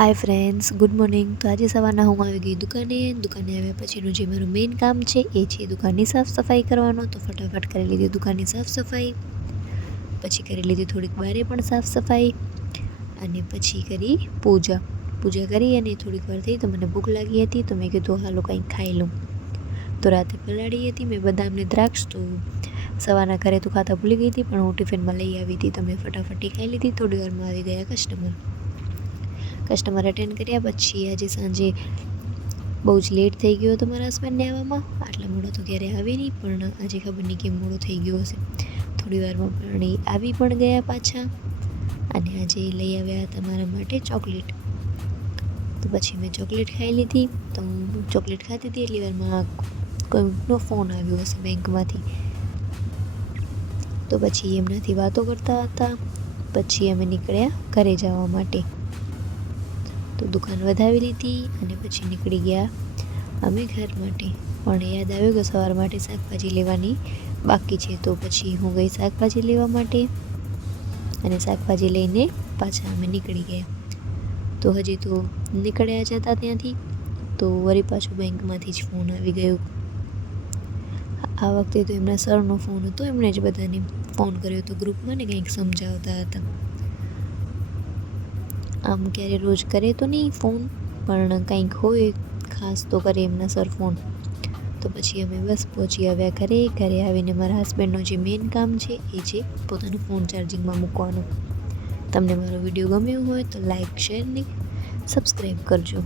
Hi friends, good morning. તો આજે સવારના હું આવી ગઈ દુકાને આવ્યા પછીનું જે મારું મેઇન કામ છે એ છે દુકાનની સાફ સફાઈ કરવાનો. તો ફટાફટ કરી લીધી દુકાનની સાફ સફાઈ, પછી કરી લીધી થોડીક બારે પણ સાફ સફાઈ, અને પછી કરી પૂજા કરી અને થોડીક વાર થઈ તો મને ભૂખ લાગી હતી. તો મેં કીધું હાલો કંઈક ખાઈ લઉં. તો રાતે પલાળી હતી મેં બદામને દ્રાક્ષ. તો સવારના ઘરે તો ખાતા ભૂલી ગઈ હતી, પણ હું ટિફિનમાં લઈ આવી હતી. તો મેં ફટાફટ ખાઈ લીધી. થોડી વારમાં આવી ગયા કસ્ટમર અટેન્ડ કર્યા. પછી આજે સાંજે બહુ જ લેટ થઈ ગયો હતો મારા હસબન્ડને આવવામાં. આટલા મોડા તો ક્યારે આવે નહીં, પણ આજે ખબર નહીં કેમ મોડો થઈ ગયો હશે. થોડી વારમાં પણ આવી પણ ગયા પાછા, અને આજે લઈ આવ્યા હતા મારા માટે ચોકલેટ. તો પછી મેં ચોકલેટ ખાઈ લીધી. તો ચોકલેટ ખાતી હતી એટલી વારમાં કોઈકનો ફોન આવ્યો હશે બેંકમાંથી. તો પછી એમનાથી વાતો કરતા હતા. પછી અમે નીકળ્યા ઘરે જવા માટે. તો દુકાન વધાવી લીધી અને પછી નીકળી ગયા અમે ઘર માટે. પણ યાદ આવ્યું કે સવાર માટે શાકભાજી લેવાની બાકી છે. તો પછી હું ગઈ શાકભાજી લેવા માટે, અને શાકભાજી લઈને પાછા અમે નીકળી ગયા. તો હજી તો નીકળ્યા જ હતા ત્યાંથી, તો વળી પાછું બેંકમાંથી જ ફોન આવી ગયો. આ વખતે તો એમના સરનો ફોન હતો, એમણે જ બધાને ફોન કર્યો હતો ગ્રુપમાં, ને કંઈક સમજાવતા હતા. આમ ક્યારે રોજ કરે તો નહીં ફોન, પણ કંઈક હોય ખાસ તો કરે એમના સર ફોન. તો પછી અમે બસ પહોંચી આવ્યા ઘરે. આવીને મારા હસબન્ડનો જે મેઇન કામ છે એ છે પોતાનો ફોન ચાર્જિંગમાં મૂકવાનો. તમને મારો વિડીયો ગમ્યો હોય તો લાઈક, શેર ને સબસ્ક્રાઈબ કરજો.